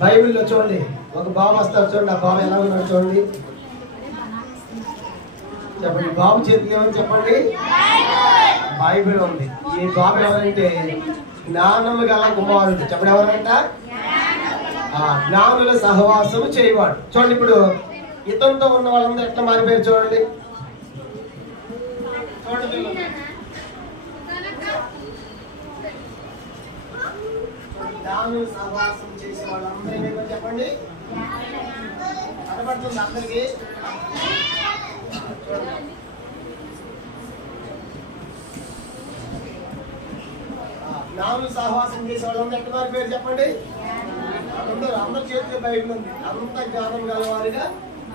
బైబిల్లో చూడండి, ఒక బాబు వస్తారు చూడండి. ఆ బాబు ఎలా ఉన్నాడు చూడండి. చెప్పండి, బాబు చేతికి ఏమని చెప్పండి? బైబిల్ ఉంది. ఈ బాబు ఎవరంటే జ్ఞానము గల కుమారుడు. చెప్పండి, ఎవరంట? జ్ఞానుల సహవాసము చేయవాడు. చూడండి, ఇప్పుడు ఇతనితో ఉన్న వాళ్ళందరూ ఎట్లా మారిపోయారు చూడండి. చూడండి, జ్ఞానుల సహవాసం చేసే వాళ్ళందరూ ఏమని చెప్పండి? కనబడుతుంది అందరికి. జ్ఞానుల సహవాసం చేసే వాళ్ళందరూ ఎట్లా మారిపోయారు చెప్పండి? అందరి చేతిలో బైబిల్ ఉంది. అంత జ్ఞానం గలవారిగా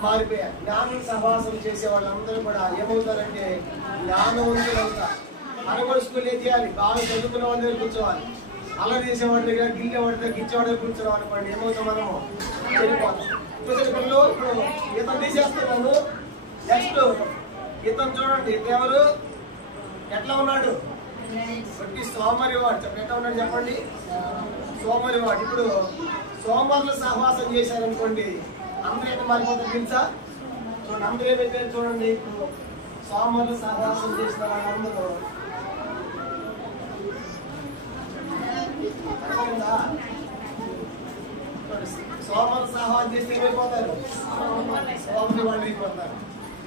మారిపోయారు. జ్ఞానం సహవాసం చేసే వాళ్ళందరూ కూడా ఏమవుతారంటే జ్ఞానవంతులు అవుతారు. అనగొడుచుకుని ఏం చేయాలి? బాగా చదువుకునే వాళ్ళ దగ్గర కూర్చోవాలి. అలా చేసేవాడి దగ్గర, గిల్లేవాడి దగ్గర, గిచ్చేవాడి దగ్గర కూర్చోవాలి అనుకోండి, ఏమవుతాం మనము? వెళ్ళిపోతాం. చూసేటప్పుడు ఇప్పుడు ఇతను తీసేస్తున్నాను. నెక్స్ట్ ఇతను చూడండి, ఎవరు ఎట్లా ఉన్నాడు? బట్టి సోమరి వాడు. చెప్పండి, ఎట్లా ఉన్నాడు చెప్పండి? సోమరి వాడు. ఇప్పుడు సోమరులు సహవాసం చేశారనుకోండి, అందరూ ఎట్లా మారిపోతారు తెలుసా? చూడండి, అందరూ ఏమైతే చూడండి, ఇప్పుడు సోమరులు సహవాసం చేసిన వాళ్ళందరూ సోమరు సహవాసం చేస్తే ఏమైపోతారు? సోమరి వాళ్ళు అయిపోతారు.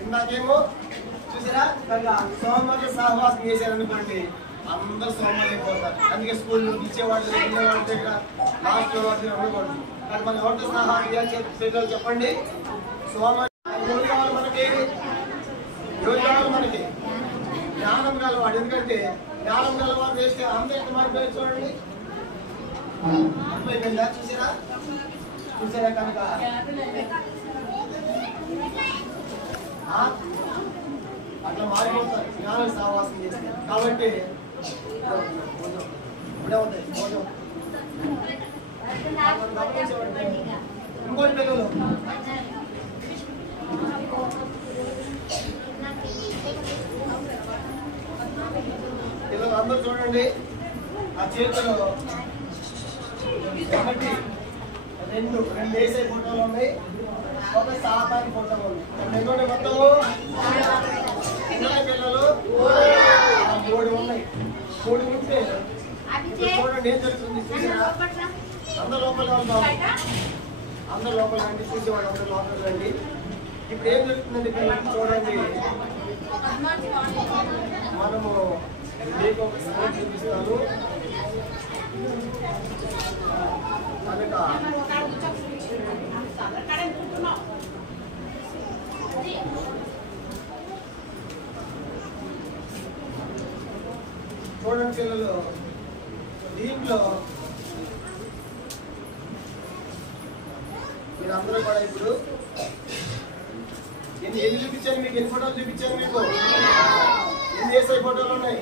ఇందాకేమో చూసారా, సోమరులు సహవాసం చేశారనుకోండి, అందరూ సోమరు అయిపోతారు. అందుకే స్కూల్ ఇచ్చేవాళ్ళు, వెళ్ళేవాళ్ళ దగ్గర, లాస్ట్ వాళ్ళ దగ్గర ఉండకూడదు. కానీ మనం ఎవరితో సహాయం చేయాలి చెప్పండి? సోమరు. ఎవరు కావాలి మనకి? ఎవరు కావాలి మనకి? జ్ఞానం గలవాడు. ఎందుకంటే జ్ఞానం గలవాడు చేస్తే అందరూ ఎట్లా మారిపోయారు చూడండి. అర్థమైపోయిందా? చూసారా చూసారా కనుక అట్లా మారిపోతారు జ్ఞానం సహవాసం చేస్తే. కాబట్టి ఇప్పుడే ఉంటాయి ఇంకోటి పిల్లలు పిల్లలు అందరూ చూడండి, ఆ చేతిలో ఒకటి రెండు వేసే ఫోటోలు ఉన్నాయి, ఒక సాతాని ఫోటో ఉంది. ఎందుకంటే మొత్తం పిల్లలు 3 ఉన్నాయి. 3 ఉంటే చూడండి ఏం జరుగుతుంది. చూసారా, అందరు లోపల వెళ్తాం, అందరు లోపల రండి, చూసేవాడు అందరు లోపల రండి. ఇప్పుడు ఏం జరుగుతుందండి పిల్లలు చూడండి. మనము మీకు ఒక సంగతి చూపిస్తాను. కనుక చూడండి పిల్లలు, దీంట్లో మీరందరూ కూడా ఇప్పుడు ఎన్ని చూపించాను మీకు? ఎన్ని ఫోటోలు చూపించాను మీకు? ఎన్ని చేసే ఫోటోలు ఉన్నాయి?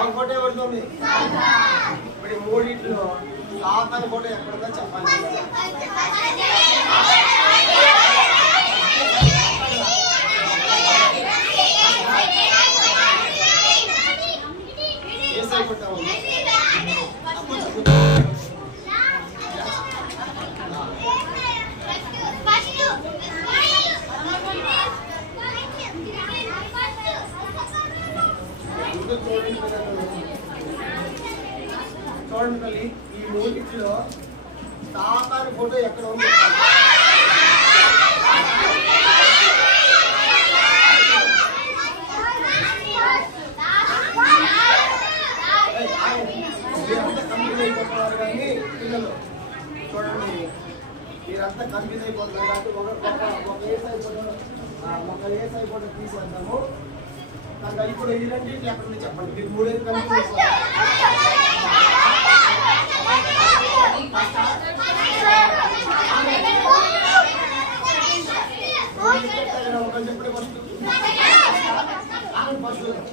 ఒక ఫోటో పడుతుంది. ఇప్పుడు 3 సాతాను ఫోటో ఎక్కడుందో చెప్పాలి. ఏసై ఫోటో ఉంది. చూడండి తల్లి, ఈ 3లో సాతాను ఫోటో ఎక్కడ ఉంది? మీరంతా కన్ఫ్యూజ్ అయిపోతున్నారు కానీ పిల్లలు చూడండి, మీరంతా కన్ఫ్యూజ్ అయిపోతున్నారు కాబట్టి ఒక ఏసై ఫోటో తీసేద్దాము. కనుక ఇప్పుడు ఈ రెండింటి ఎక్కడ ఉంది చెప్పండి? మీరు 3 కన్ఫ్యూజ్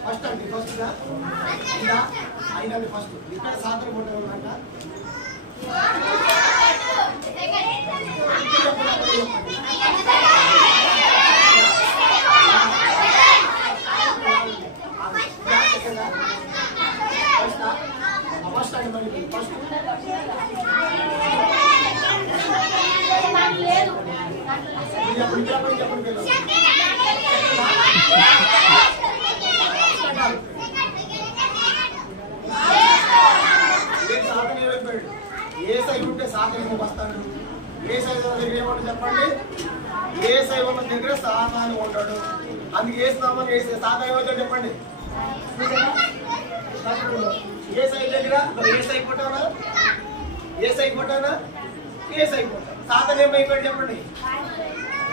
ఫస్ట్ అండి, ఫస్ట్ అయినండి. ఫస్ట్ ఇక్కడ సాధారణ ఫోటో ఉందంట. ఫస్ట్ అండి, ఫస్ట్ చెప్పండి పిల్లలు. సాధన ఏమైపోయాడు? ఏసై ఉంటే సాధన వస్తాడు. ఏసై దగ్గర ఏమంటే చెప్పండి, ఏసై ఉన్న దగ్గర సాతాను ఉంటాడు. అందుకే ఏసునామని ఏసై సాతాను ఏమవుతాడు చెప్పండి. ఏసై దగ్గర ఏసై కొట్టానా, ఏసై కొట్టానా, ఏసై కొట్టా. సాతాను ఏమైపోయాడు చెప్పండి,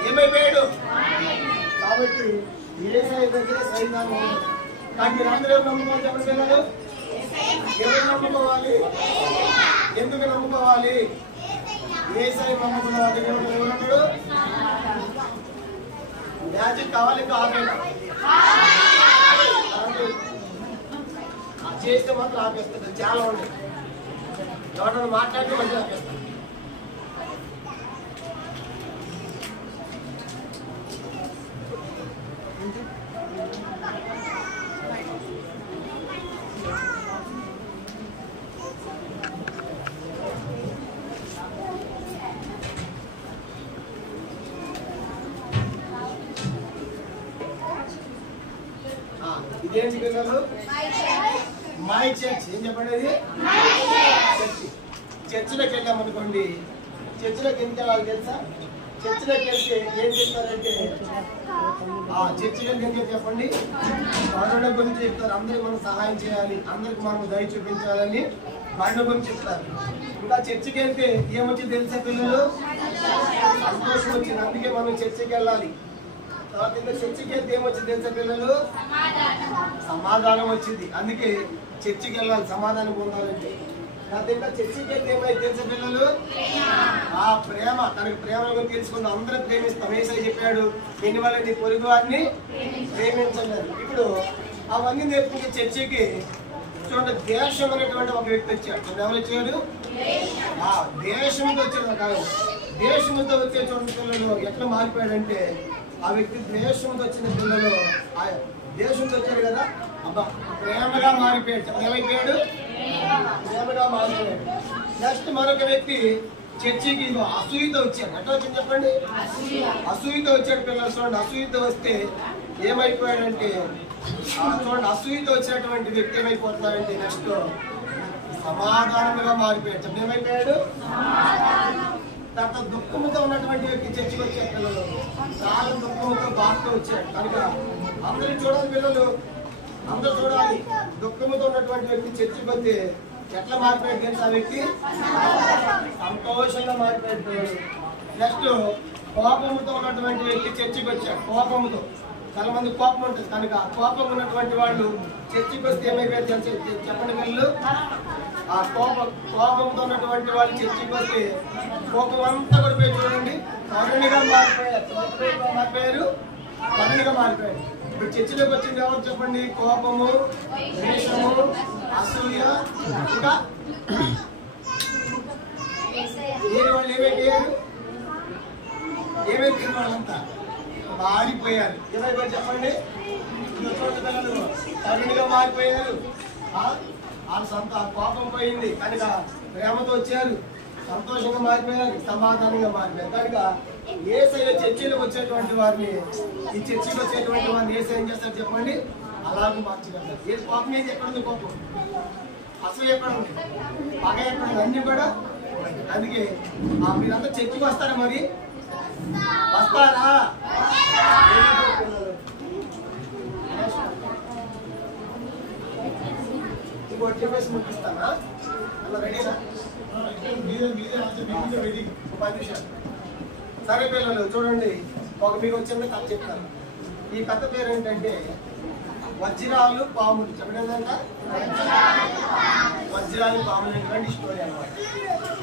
ఏమైపోయాడు? కాబట్టి ఏసై దగ్గర సైతాను ఉంటాడు. కానీ మీరు అందరూ ఎవరు నమ్ముకోవాలి చెప్పండి పిల్లలు? ఎవరు నమ్ముకోవాలి? ఎందుకు నమ్ముకోవాలి? ఏసై నమ్ముకున్న వాళ్ళ దగ్గర ఎవరున్నాడు? మ్యాజిక్ కావాలి, ఇంకా ఆపేనా? చేస్తే మాత్రం ఆపేస్తుంది. చాలా ఉంది, ఎవరైనా మాట్లాడితే మంచిగా ఆపేస్తాను. ఇదేంటి పిల్లలు? My church. ఏం చెప్పండి? చర్చ్. చర్చిలోకి వెళ్ళామనుకోండి, చర్చిలోకి ఎంత వాళ్ళు తెలుసా? చర్చిలోకి వెళ్తే ఏం చెప్తారంటే, చర్చిలోకి ఎంత చెప్పండి, మరణ గురించి చెప్తారు. అందరికి మనం సహాయం చేయాలి, అందరికి మనం దయ చూపించాలని మరణ గురించి చెప్తారు. ఇంకా చర్చికి వెళ్తే ఏమొచ్చింది తెలుసా పిల్లలు? సంతోషం వచ్చింది. అందుకే మనం చర్చికి వెళ్ళాలి. తర్వాత ఇంకా చర్చికి వెళ్తే ఏమొచ్చింది తెలుసా పిల్లలు? సమాధానం వచ్చింది. అందుకే చర్చికి వెళ్ళాలి సమాధానం పొందాలంటే. తర్వాత ఇంకా చర్చికి వెళ్తే ఏమైంది తెలుసా పిల్లలు? ఆ ప్రేమ, తనకి ప్రేమ గురించి తెలుసుకుందాం. అందరూ ప్రేమిస్తాం. యేసయ్య చెప్పాడు, దీని వల్ల నీ పొరుగు వారిని ప్రేమించండి. ఇప్పుడు అవన్నీ నేర్చుకుంటే చర్చికి చూడండి, దేశం అనేటువంటి ఒక వ్యక్తి వచ్చాడు. ఎవరు వచ్చాడు? దేశంతో వచ్చాడు కాదు, దేశంతో వచ్చే చూడండి పిల్లలు ఎట్లా మారిపోయాడంటే, ఆ వ్యక్తి దేశంతో వచ్చిన పిల్లలు దేశంతో వచ్చాడు కదా, అబ్బా ప్రేమగా మారిపోయాడు. ఏమైపోయాడు? ప్రేమగా మారిపోయాడు. నెక్స్ట్ మరొక వ్యక్తి చర్చికి అసూయతో వచ్చాడు. ఎట్లా వచ్చింది చెప్పండి? అసూయతో వచ్చాడు పిల్లలు. చూడండి, అసూయతో వస్తే ఏమైపోయాడంటే, చూడండి అసూయతో వచ్చినటువంటి వ్యక్తి ఏమైపోతున్నాడంటే నెక్స్ట్ సమాధానంగా మారిపోయాడు. ఏమైపోయాడు? తర్వాత దుఃఖంతో ఉన్నటువంటి వ్యక్తి చర్చికి వచ్చాడు. పిల్లలు చాలా దుఃఖంతో బాధతో వచ్చాడు. కనుక అందరూ చూడాలి పిల్లలు, అందరూ చూడాలి. దుఃఖంతో ఉన్నటువంటి వ్యక్తి చర్చికి వస్తే ఎట్లా మారిపోయాడు తెలుసు? ఆ వ్యక్తి సంతోషంగా మారిపోయాడు పిల్లలు. నెక్స్ట్ కోపంతో ఉన్నటువంటి వ్యక్తి చర్చికి వచ్చాడు. కోపంతో, చాలా మంది కోపం ఉంటుంది. కనుక కోపం ఉన్నటువంటి వాళ్ళు చర్చికి వస్తే ఏమైపోయారు తెలుసు చెప్పండి పిల్లలు? ఆ కోపంతో ఉన్నటువంటి వాళ్ళు చర్చికి వస్తే కోపం అంతా కూడా పోయి చూడండి కరుణిగా మారిపోయారు. కరుణిగా మారిపోయారు. ఇప్పుడు చర్చిలోకి వచ్చింది ఎవరు చెప్పండి? కోపము, ద్వేషము, అసూయ, ఇంకా వేరే వాళ్ళు ఏమైపోయారు? ఏమైపోయారు? వాళ్ళంతా మారిపోయారు. ఏమైపోయారు చెప్పండి? కరుణిగా మారిపోయారు. వాళ్ళ కోపం పోయింది కనుక ప్రేమతో వచ్చారు, సంతోషంగా మారిపోయారు, సమాధానంగా మారిపోయారు. కనుక యేసయ్య చర్చిలోకి వచ్చేటువంటి వారిని, ఈ చర్చికి వచ్చేటువంటి వారిని యేసయ్య ఏం చేస్తారు చెప్పండి? అలాగే మార్చగలరు. ఏ కోపం ఏది ఎక్కడ ఉంది? కోపం, అసలు ఎక్కడ ఉంది? పగ ఎక్కడ ఉంది? అన్ని కూడా. అందుకే మీరంతా చర్చికి వస్తారా? మరి వస్తారా? ఇంకోటి చెప్పేసి ముగిస్తానా? అలా రెడీనా? రెడీ. 10 నిమిషాలు. సరే పిల్లలు చూడండి, మీకు వచ్చిన కథ చెప్తాను. ఈ కథ పేరు ఏంటంటే వజ్రాలు పాములు. చెప్పలేదంట, వజ్రాలు పాములు అనేటువంటి స్టోరీ అన్నమాట.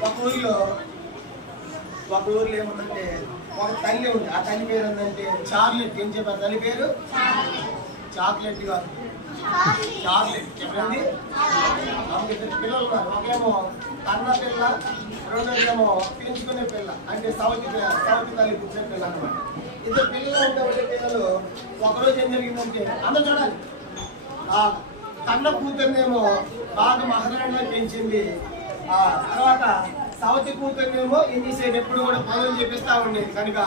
ఒక ఊరిలో ఏముందంటే ఒక తల్లి ఉంది. ఆ తల్లి పేరు ఏంటంటే చాక్లెట్. ఏం చెప్పారు తల్లి పేరు? చాక్లెట్ కాదు, చాక్లెట్. చెప్పండి. ఆమెకి 2 పిల్లలు ఉన్నారు. ఒకేమో కన్న పిల్ల, రెండోదేమో పెంచుకునే పిల్ల, అంటే సౌతి తల్లి పుట్టిన పిల్ల అనమాట. 2 పిల్లలు ఉంటే పిల్లలు ఒకరోజు ఏం జరిగిందంటే, అందరూ చూడాలి, ఆ కన్న కూతురునేమో బాగా మహారాణిగా పెంచింది. ఆ తర్వాత సవతి కూతురునేమో ఏం చేసేది, ఎప్పుడు కూడా పనులు చేపిస్తా ఉండేది, కనుక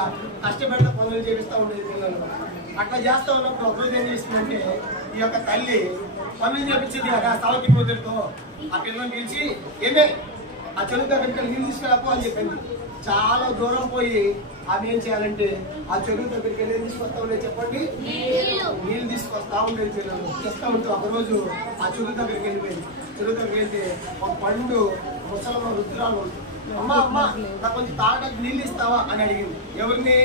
కష్టపడిన పనులు చేపిస్తా ఉండేది పిల్లలు. అట్లా చేస్తా ఉన్నప్పుడు ఒకరోజు ఏం చేసిందంటే ఈ యొక్క తల్లి పనులు చేపించింది కదా సవతి కూతురుతో. ఆ పిల్లల్ని పిలిచి ఏమే ఆ చెరువు దగ్గరికి నీళ్ళు తీసుకెళ్ళకు అని చెప్పింది. చాలా దూరం పోయి ఆమె ఏం చేయాలంటే ఆ చెరువు దగ్గరికి వెళ్ళి ఏం తీసుకొస్తా ఉండేది చెప్పండి, నీళ్ళు తీసుకొస్తా ఉండేది పిల్లలు. తెస్తా ఉంటే ఒకరోజు ఆ చెరువు దగ్గరికి వెళ్ళిపోయింది. చెరువు దగ్గరికి వెళ్తే ఒక పండు ముసలమ్మ రుద్రాలు ఉంది. అమ్మ అమ్మ నాకు కొంచెం తాగడానికి నీళ్ళు ఇస్తావా అని అడిగింది. ఎవరిని?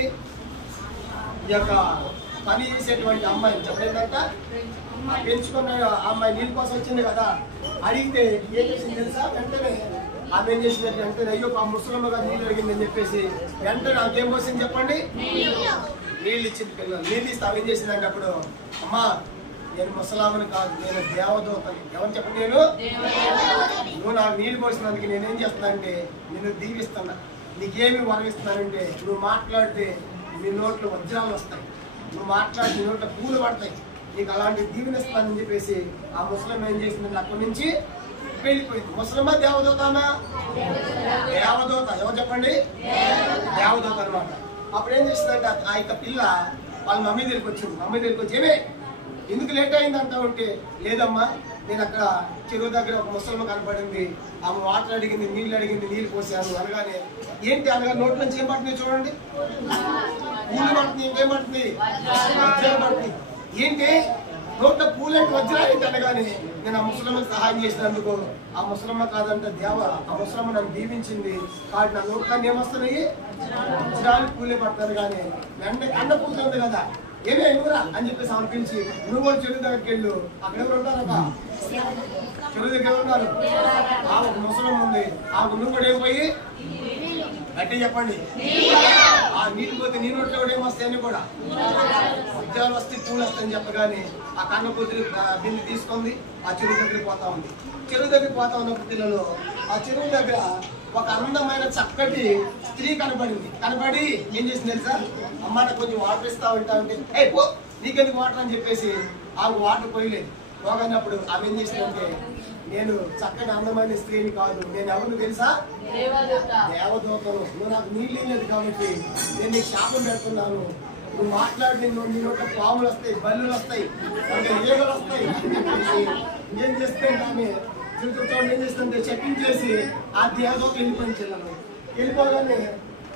ఈ యొక్క పని చేసేటువంటి అమ్మాయిని. చెప్పలేదంట పెంచుకున్న అమ్మాయి నీళ్ళ కోసం వచ్చింది కదా. అడిగితే ఏం చేసింది తెలుసా? వెంటనే ఆమె ఏం చేసిందంటే వెంటనే అయ్యో ఆ ముసలమ్మ గారు నీళ్ళు అడిగిందని చెప్పేసి వెంటనే ఆమెకేం పోసింది చెప్పండి, నీళ్ళు ఇచ్చింది. పిల్లలు నీళ్ళు ఇస్తే ఆమె ఏం చేసిందంటే అప్పుడు అమ్మా నేను ముసలామని కాదు, నేను దేవదూతని. ఎవరు చెప్పండి? నేను నువ్వు నాకు నీళ్ళు పోసినందుకు నేనేం చేస్తానంటే నేను దీవిస్తున్నా, నీకేమి వరవిస్తానంటే నువ్వు మాట్లాడితే నీ నోట్లో వజ్రాలు వస్తాయి, నువ్వు మాట్లాడి నీ నోట్లో పూలు పడతాయి, నీకు అలాంటి దీవెనిస్తానని చెప్పేసి ఆ ముసలమ్మ ఏం చేసిందంటే అక్కడి నుంచి వెళ్ళిపోయింది. ముసలమ్మ దేవదూతనా? దేవదూత. ఎవరు చెప్పండి? దేవదూత అనమాట. అప్పుడు ఏం చేసిందంటే ఆ యొక్క పిల్ల వాళ్ళ మమ్మీ దగ్గరికి వచ్చింది. మమ్మీ దగ్గరికి వచ్చి ఏమే ఎందుకు లేట్ అయింది అంటా ఉంటే, లేదమ్మా నేను అక్కడ చెరువు దగ్గర ఒక ముసలమ్మ కనపడింది, ఆమె వాటర్ అడిగింది, నీళ్ళు అడిగింది, నీళ్ళు పోసాను అనగానే ఏంటి అనగా నోట్ల నుంచి ఏం పడుతుంది చూడండి, పూలు పడుతుంది. ఇంకేం పడుతుంది? వజ్రాలు పడుతుంది. ఏంటి నోట్ల పూలంటే వజ్రాలు ఏంటి అనగానే నేను ఆ ముసలమ్మకి సహాయం చేసినందుకు ఆ ముసలమ్మ కాదంట దేవ, ఆ ముసలమ్మ నన్ను దీవించింది కాబట్టి నా నోట్లన్నీ ఏమొస్తున్నాయి, వజ్రాలు పూలే పడతారు. కానీ వెంటనే కండ పూతుంది కదా, ఏమే నువ్వురా అని చెప్పేసి ఆమె పిలిచి నువ్వు కూడా చెరువు దగ్గరికి వెళ్ళు, అక్కడ ఎవరు ఉంటారబ్బా, చెరువు దగ్గర ఉన్నారు. ఆ ఒక ముసలమ్మ ఉంది, ఆ నువ్వు కూడా ఏమైపోయి అంటే చెప్పండి, ఆ నీళ్ళు పోతే నీ నోట్లో కూడా ఏమొస్తాయని కూడా వజ్రాలు వస్తాయి, పూలు వస్తాయని చెప్పగానే ఆ కన్న కూతురు బిందు తీసుకుంది, ఆ చెరువు దగ్గరికి పోతా ఉంది. చెరువు దగ్గరికి పోతా ఉన్నప్పుడు పిల్లలు ఆ చెరువు దగ్గర ఒక అందమైన చక్కటి స్త్రీ కనబడింది. కనబడి ఏం చేసింది తెలుసా, అమ్మాట కొంచెం వాటర్ ఇస్తా ఉంటా ఉంటే ఏ పో నీకెందుకు వాటర్ అని చెప్పేసి ఆమె వాటర్ పోయలేదు. పోగన్నప్పుడు ఆమె ఏం చేసిందంటే నేను చక్కటి అందమైన స్త్రీని కాదు, నేను ఎవరిని తెలుసా, దేవదూతను, నువ్వు నాకు నీళ్ళు లేదు కాబట్టి నేను నీకు శాపం పెడుతున్నాను, నువ్వు మాట్లాడి నీ నోట్ల పాములు వస్తాయి, బల్లులు వస్తాయి, ఏగలు వస్తాయి అని చెప్పేసి ఏం చేస్తే ఆమె ఏం చేస్తుంటే చెక్కింగ్ చేసి ఆ దేవదూత వెళ్ళిపోయించాను. వెళ్ళిపోగానే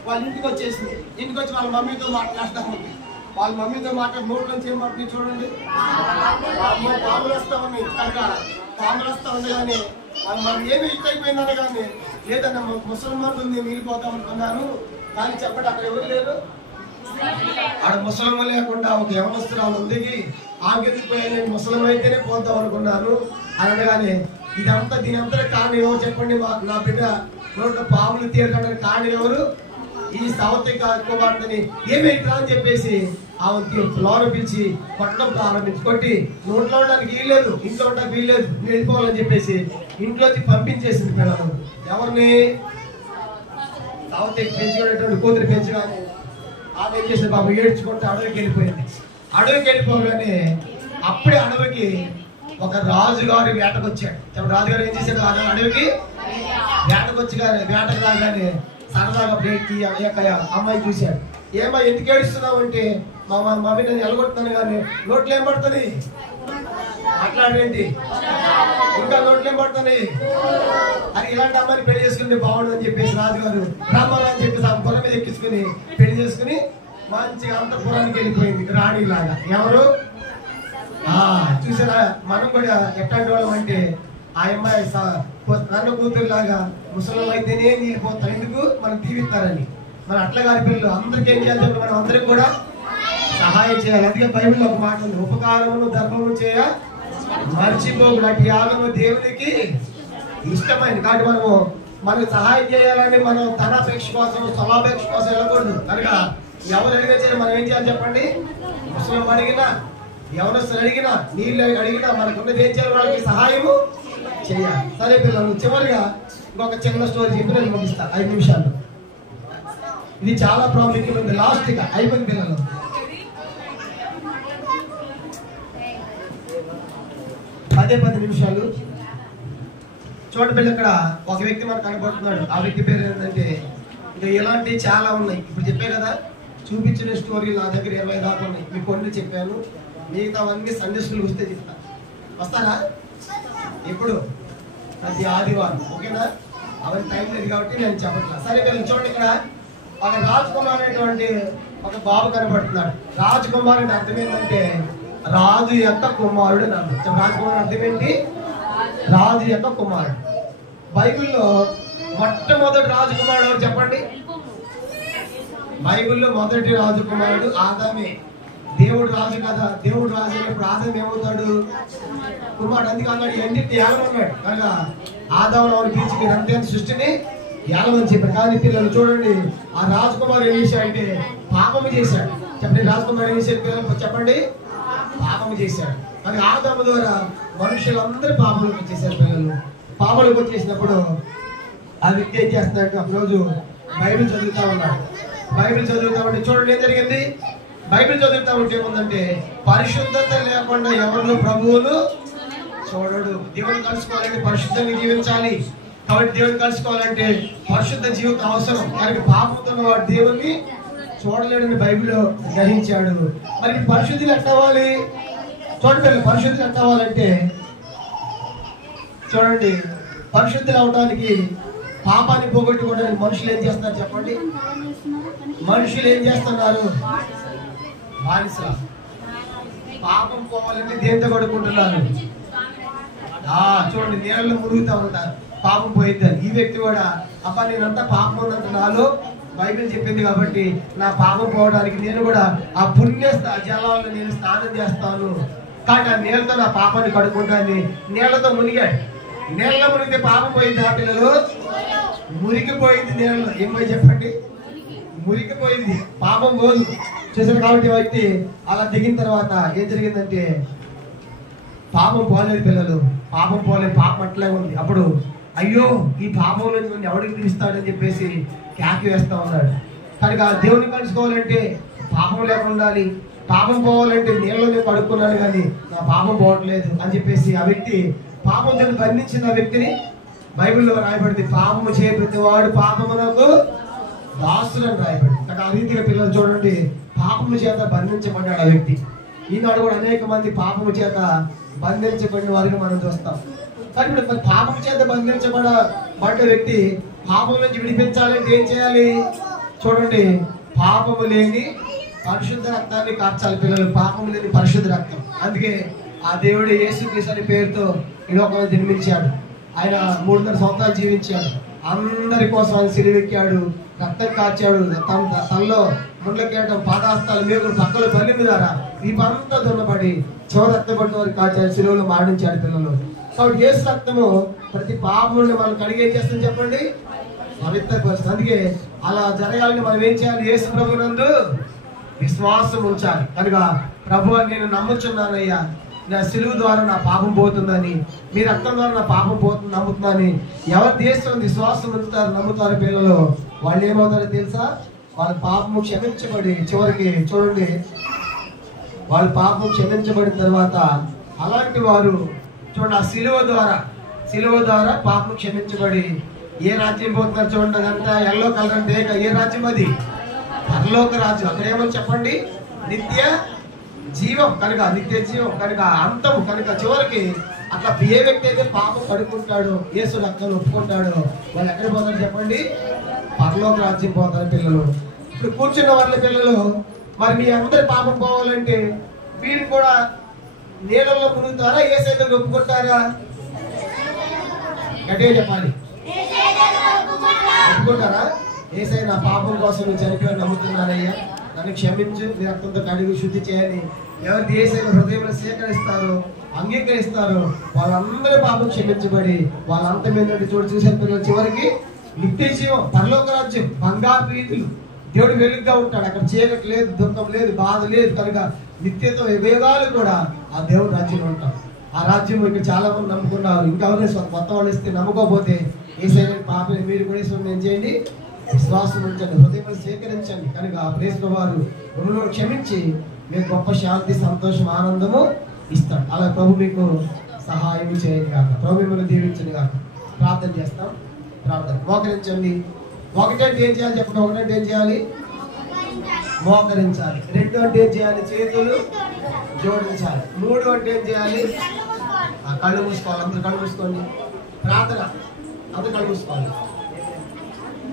వాళ్ళ ఇంటికి వచ్చేసింది. ఇంటికి వచ్చి వాళ్ళ మమ్మీతో మాట్లాడుతూ ఉంది. వాళ్ళ మమ్మీతో మాట్లాడి నోట్ నుంచి ఏం పడుతుంది చూడండి, పాములు వస్తా ఉన్నాయి. కనుక పాములు వస్తా ఉంది కానీ వాళ్ళ మమ్మీ ఏమి ఇట్ అయిపోయిందని కానీ లేదన్న ముసల్మాన్ ఉంది మిగిలిపోతాం అనుకున్నాను. కానీ చెప్పండి అక్కడ ఎవరు లేరు, ఆడ ముసలమ్మ లేకుండా ఒక యవనస్తురాలు ఉంది, ఆగెత్తిపోయాను నేను ముసలమ్మ అయితేనే పోతాం అనుకున్నాను అనగానే ఇదంతా దీని అంతా కారణం ఎవరు చెప్పండి, నా బిడ్డ నోట్లో పాములు తీరడానికి కారణం ఎవరు, ఈ సవతి కుమార్తెని ఏమైతుందా అని చెప్పేసి ఆమె లోన పిలిచి కొట్టడం ప్రారంభించుకొట్టి నోట్లో ఉండడానికి వీల్లేదు, ఇంట్లో ఉండడానికి వీల్లేదు, వెళ్ళిపోవాలని చెప్పేసి ఇంట్లోకి పంపించేసింది పిల్లలు. ఎవరిని? సవతి పెంచుకునేటువంటి కూతురు పెంచగానే ఆమె ఏం చేసింది బాబు ఏడ్చుకుంటే అడవికి వెళ్ళిపోయింది. అడవికి వెళ్ళిపోగానే అప్పుడే అడవికి ఒక రాజుగారి వేటకు వచ్చాడు. రాజుగారు ఏం చేశాడు, అడవికి వేటకు వచ్చి వేటకు రాగానే సరదాగా బ్రేక్కి అమ్మాయి చూశాడు. ఏమో ఎందుకు ఏడుస్తున్నావు అంటే మా మమ్మీ నేను ఎలగొడుతున్నాను కానీ నోట్లు ఏం పడుతుంది, మాట్లాడేంటి ఇంకా నోట్లు ఏం పడుతుంది అని ఇలాంటి అమ్మాయిని పెళ్లి చేసుకుంటే బాగుండదని చెప్పేసి రాజుగారు రామాలని చెప్పేసి ఆ పొల మీద ఎక్కించుకుని పెళ్లి చేసుకుని మంచిగా అంతఃపురానికి వెళ్ళిపోయింది రాణిలాగా. ఎవరు చూసారా, మనం కూడా ఎట్లాంటి వాళ్ళం అంటే ఆ అమ్మాయి నన్ను కూతురులాగా ముసలం అయితేనే నీరిపోతారు, ఎందుకు మనం దీవిస్తారని. మనం అట్లా కాని పిల్లలు అందరికీ ఏం చేయాలి, మనం అందరికి కూడా సహాయం చేయాలి. అందుకే బైబిల్లో ఒక మాట ఉంది, ఉపకారమును ధర్మము చేయ మర్చిపోకుండా అటు యాగము దేవునికి ఇష్టమైంది. కాబట్టి మనకు సహాయం చేయాలని మనం ధనాపేక్ష కోసం స్థలాపేక్ష కోసం వెళ్ళకూడదు. కనుక ఎవరు అడిగినా చేయాలి, మనం ఏం చేయాలి చెప్పండి, ముసలం అడిగినా ఎవరొస్తారు అడిగినా నీళ్ళు అడిగినా మనకున్నది ఏం చేయాలి, వాళ్ళకి సహాయము చేయాలి. సరే పిల్లలు, చివరిగా ఇంకొక చిన్న స్టోరీ చెప్పి నేను ముగిస్తా 5 నిమిషాలు. ఇది చాలా ప్రాముఖ్యం ఉంది, లాస్ట్ గా అయిపోయింది పిల్లలు. అదే 10 నిమిషాలు. చూడండి పిల్లలు, ఇక్కడ ఒక వ్యక్తి మనకు కనబడుతున్నాడు. ఆ వ్యక్తి పేరు ఏంటంటే, ఇంకా ఇలాంటివి చాలా ఉన్నాయి. ఇప్పుడు చెప్పే కదా, చూపించిన స్టోరీలు నా దగ్గర 20 దాకా ఉన్నాయి. మీకు కొన్ని చెప్పాను, మిగతావన్నీ సండే స్కూల్కి వస్తే చెప్తాను. వస్తారా? ఎప్పుడు? ప్రతి ఆదివారం. ఓకేనా? అవన్నీ టైం లేదు కాబట్టి నేను చెప్పట్లా. సరే వీళ్ళు చూడండి, ఇక్కడ ఒక రాజ్ కుమార్ అనేటువంటి ఒక బాబు కనబడుతున్నాడు. రాజ్ కుమార్ అంటే అర్థం ఏంటంటే రాజు యొక్క కుమారుడు అని అర్థం. రాజ్ కుమార్ అర్థం ఏంటి? రాజు యొక్క కుమారుడు. బైబిల్లో మొట్టమొదటి రాజకుమారుడు ఎవరు చెప్పండి? బైబిల్లో మొదటి రాజకుమారుడు ఆదామే. దేవుడు రాజు కదా, దేవుడు రాజు అయినప్పుడు ఆదాం ఏమవుతాడు? కుమారుడు. అందుకే అన్నాడు ఎన్నింటి ఏలమన్నాడు కనుక ఆదాము పిలిచి మీరు అంతే సృష్టిని ఏలమని చెప్పాడు. కానీ పిల్లలు చూడండి, ఆ రాజకుమారు ఏం చేశాడంటే పాపము చేశాడు. చెప్పండి, రాజకుమారు ఏం చేశాడు పిల్లలు? చెప్పండి, పాపము చేశాడు. కానీ ఆదాము ద్వారా మనుషులందరూ పాపంలోకి వచ్చేసారు. పిల్లలు పాపంలోకి వచ్చేసినప్పుడు ఆ వ్యక్తి ఏం చేస్తున్నాడు? ఒక రోజు బైబిల్ చదువుతా ఉన్నాడు. బైబిల్ చదువుతా ఉంటే చూడండి ఏం జరిగింది. బైబిల్ చదువుతా ఉంటే ఏముందంటే, పరిశుద్ధత లేకుండా ఎవరిలో ప్రభువును చూడడు. దేవుని కలుసుకోవాలంటే పరిశుద్ధంగా జీవించాలి. కాబట్టి దేవుని కలుసుకోవాలంటే పరిశుద్ధ జీవితం అవసరం. కానీ పాపంతో వాడు దేవుణ్ణి చూడలేడని బైబిల్లో గ్రహించాడు. మరి పరిశుద్ధులు ఎట్లా అవ్వాలి? చూడండి, పరిశుద్ధులు ఎట్లా అవ్వాలంటే చూడండి, పరిశుద్ధులు అవడానికి పాపాన్ని పోగొట్టుకోవడానికి మనుషులు ఏం చేస్తున్నారు చెప్పండి? మనుషులు ఏం చేస్తున్నారు? బానిస. పాపం పోవాలంటే దేంతో కొడుకుంటున్నారు? చూడండి, నీళ్ళలో మురుగుతూ ఉంటారు, పాపం పోయిద్దారు. ఈ వ్యక్తి కూడా అప్ప నేనంతా పాపం ఉన్నంత నాలో బైబిల్ చెప్పింది కాబట్టి నా పాపం పోవడానికి నేను కూడా ఆ పుణ్య జలాలను నేను స్నానం చేస్తాను. కానీ ఆ నీళ్ళతో నా పాపాన్ని కడుక్కుంటాను. నీళ్లతో మునిగాడు. నీళ్ళలో మునిగితే పాపం పోయింది. ఆ పిల్లలు మురికిపోయింది. నీళ్ళలో ఏం పోయి చెప్పండి? మురికిపోయింది, పాపం పోదు చేశారు. కాబట్టి వ్యక్తి అలా దిగిన తర్వాత ఏం జరిగిందంటే పాపం పోలేదు. పిల్లలు పాపం పోలేదు, పాపం అట్లే ఉంది. అప్పుడు అయ్యో ఈ పాపం నుంచి ఎవడికి తీస్తాడని చెప్పేసి క్యాక్ వేస్తా ఉన్నాడు. కనుక దేవుని కలుసుకోవాలంటే పాపం లేకుండా ఉండాలి. పాపం పోవాలంటే నీళ్ళలోనే కడుక్కున్నాడు కానీ నా పాపం పోవట్లేదు అని చెప్పేసి ఆ వ్యక్తి పాపం చేత బంధించిన ఆ వ్యక్తిని బైబిల్లో రాయబడింది, పాపము చే ప్రతివాడు పాపమునకు దాసులు అని రాయబడింది. ఆ రీతిగా పిల్లలు చూడండి, పాపము చేత బంధించబడ్డాడు ఆ వ్యక్తి. ఈనాడు కూడా అనేక మంది పాపము చేత బంధించబడిన వారిని మనం చూస్తాం. కానీ ఇప్పుడు పాపం చేత బంధించబడ్డ వ్యక్తి పాపం నుంచి విడిపించాలంటే ఏం చేయాలి? చూడండి, పాపము లేని పరిశుద్ధ రక్తాన్ని కార్చాలి పిల్లలు. పాపం లేని పరిశుద్ధ రక్తం. అందుకే ఆ దేవుడు యేసుక్రీస్తు అనే పేరుతో ఈ లోకంలో జన్మించాడు. ఆయన 3.5 సంవత్సరాలు జీవించాడు. అందరి కోసం ఆయన సిలువెక్కాడు, రక్తం కార్చాడు. తనలో ముండ్లకేయటం, పాదాస్తాలు, మేకులు, పక్కలు బలి మీద ఈ పంతా దున్నబడి చివరి రక్తం పడిన వారికి కార్చాడు, సిలువలో మరణించాడు పిల్లలు. కాబట్టి యేసు రక్తము ప్రతి పాపం నుండి మనం కడిగి ఏం చేస్తుంది చెప్పండి? పవిత్రపరుస్తుంది. అందుకే అలా జరగాలని మనం ఏం చేయాలి? యేసు ప్రభునందు విశ్వాసం ఉంచాలి. కనుక ప్రభువా నేను నమ్ముచున్నానయ్యా, నా సిలువు ద్వారా నా పాపం పోతుందని, మీ రక్తం ద్వారా నా పాపం పోతుంది నమ్ముతుందని ఎవరు దేశం విశ్వాసం ఉంచుతారు, నమ్ముతారు పిల్లలు, వాళ్ళు ఏమవుతారో తెలుసా? వాళ్ళ పాపము క్షమించబడి చివరికి చూడండి, వాళ్ళ పాపం క్షమించబడిన తర్వాత అలాంటి వారు చూడండి ఆ సిలువ ద్వారా పాపం క్షమించబడి ఏ రాజ్యం పోతున్నారు చూడండి. అదంతా ఎల్లో కలర్ అంటే ఏ రాజ్యం? అది పరలోక రాజ్యం. అక్కడ ఏమని చెప్పండి? నిత్య జీవం. కనుక నిత్య జీవం కనుక అంతము. కనుక చివరికి అట్లా ఏ వ్యక్తి అయితే పాపం కడుక్కుంటాడో, యేసు రక్తాన్ని ఒప్పుకుంటాడో వాళ్ళు ఎక్కడ పోతారు చెప్పండి? పరలోక రాజ్యం పోతారు పిల్లలు. ఇప్పుడు కూర్చున్న వాళ్ళ పిల్లలు, మరి మీ అందరి పాపం పోవాలంటే మీరు కూడా నీళ్ళల్లో మునుగుతారా, యేసయ్య ఒప్పుకుంటారా? గట్టిగా చెప్పాలి. ఒప్పుకుంటారా? యేసయ్య నా పాపం కోసం నువ్వు చనిపోయి నమ్ముతున్నానయ్యా, నన్ను క్షమించు, నీ రక్తంతో కడిగి శుద్ధి చేయని ఎవరు యేసయ్య హృదయంలో స్వీకరిస్తారో, అంగీకరిస్తారో వాళ్ళందరూ పాపం క్షమించబడి వాళ్ళంతా మీద చూసే పిల్లలు చివరికి నిత్య జీవం, పరలోక రాజ్యం, బంగారు ప్రీతులు, దేవుడు వెలుగుగా ఉంటాడు. అక్కడ చీకటి లేదు, దుఃఖం లేదు, బాధ లేదు. కనుక నిత్యతో వేగాలు కూడా ఆ దేవుడు రాజ్యంలో ఉంటారు. ఆ రాజ్యం ఇక్కడ చాలా మంది నమ్ముకున్నారు. ఇంకా కొత్త వాళ్ళు ఇస్తే నమ్ముకోకపోతే యేసయ్య పాపని మీరు కూడా ఏం చేయండి? విశ్వాసం ఉంచండి, హృదయంలో స్వీకరించండి. కనుక ఆ ప్రేమ వారు మిమ్మల్ని క్షమించి మీకు గొప్ప శాంతి, సంతోషం, ఆనందము ఇస్తాడు. అలా ప్రభు మీకు సహాయం చేయండి కాక, ప్రభు మిమ్మల్ని దీవించండి కాక. ప్రార్థన చేస్తాం. ప్రార్థన మోకరించండి. ఒకటంటే ఏం చేయాలి చెప్పండి. ఒకటంటే ఏం చేయాలి? మోకరించాలి. రెండు అంటే ఏం చేయాలి? చేతులు జోడించాలి. మూడు అంటే ఏం చేయాలి? కళ్ళు మూసుకోవాలి. అందరూ కళ్ళు మూసుకోండి. ప్రార్థన అందరూ కళ్ళు మూసుకోవాలి.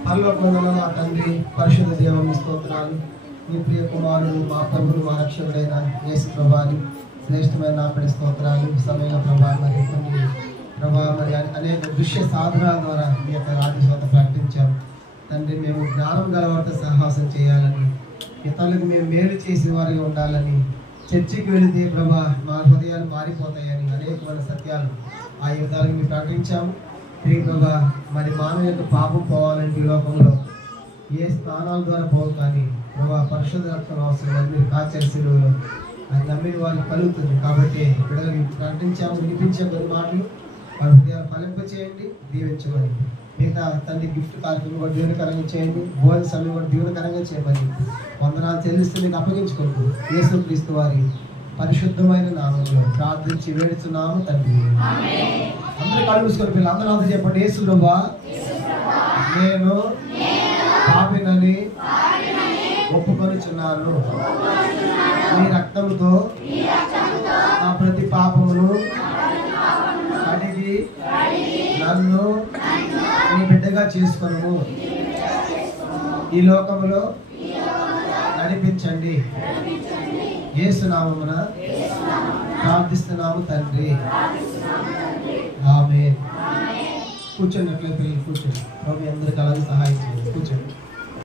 పరలోకమందున్న మా తండ్రి, పరిశుద్ధ దేవ మీ స్తోత్రాలు. మీ ప్రియ కుమారుడు మా ప్రభువు మా రక్షకుడైన యేసు ప్రభువాని శ్రేష్టమైన నాపడి స్తోత్రాలు. సమయంలో ప్రభావ మరి కొన్ని ప్రభావ మరి అనేక దృశ్య సాధనాల ద్వారా మీ యొక్క రాజ్యసోత ప్రకటించాం తండ్రి. మేము జ్ఞానం గలవారితో సహవాసం చేయాలని, ఇతరులకు మేము మేలు చేసే వారిగా ఉండాలని, చర్చికి వెళితే ప్రభా మా హృదయాలు మారిపోతాయని అనేకమైన సత్యాలు ఆ విధాలకు మేము ప్రకటించాము. ప్రియ ప్రభా మరి మానవ యొక్క పాపం పోవాలంటే ఈ లోకంలో ఏ స్నానాల ద్వారా పోవు, కానీ ప్రభా పరిశుద్ధ రక్తం అవసరం. అది మీరు కాచారి శిలువలో అది నమ్మిన వారికి కలుగుతుంది. కాబట్టి బిడ్డలకు ప్రకటించాము, వినిపించే కొన్ని మాటలు వారి హృదయాలు ఫలింపచేయండి, దీవించమని. మిగతా తండ్రి గిఫ్ట్ కార్యక్రమం కూడా దీవెనకరంగా చేయండి. భోజన సమయం కూడా దీవెనకరంగా చేయమని వందనాలు చెల్లిస్తూ మీకు అప్పగించుకుంటూ యేసుక్రీస్తు వారి పరిశుద్ధమైన నామంలో ప్రార్థించి వేడుచున్నాము తండ్రి. అందరూ కళ్ళు మూసుకొని పిల్లలు అందరూ అందరూ చెప్పండి. యేసు ప్రభువా నేను పాపినని ఒప్పుకొనుచున్నాను. మీ రక్తముతో నా ప్రతి పాపమును కడిగి నన్ను నీ బిడ్డగా చేసుకొనుము. ఈ లోకములో నడిపించండి. యేసు నామమున ప్రార్థిస్తున్నాము తండ్రి. ఆమేన్. కూర్చోండి. అట్లే పిల్లలు కూర్చోండి. ప్రభు అందరికీ అలాగే సహాయం చేయండి. కూర్చోండి.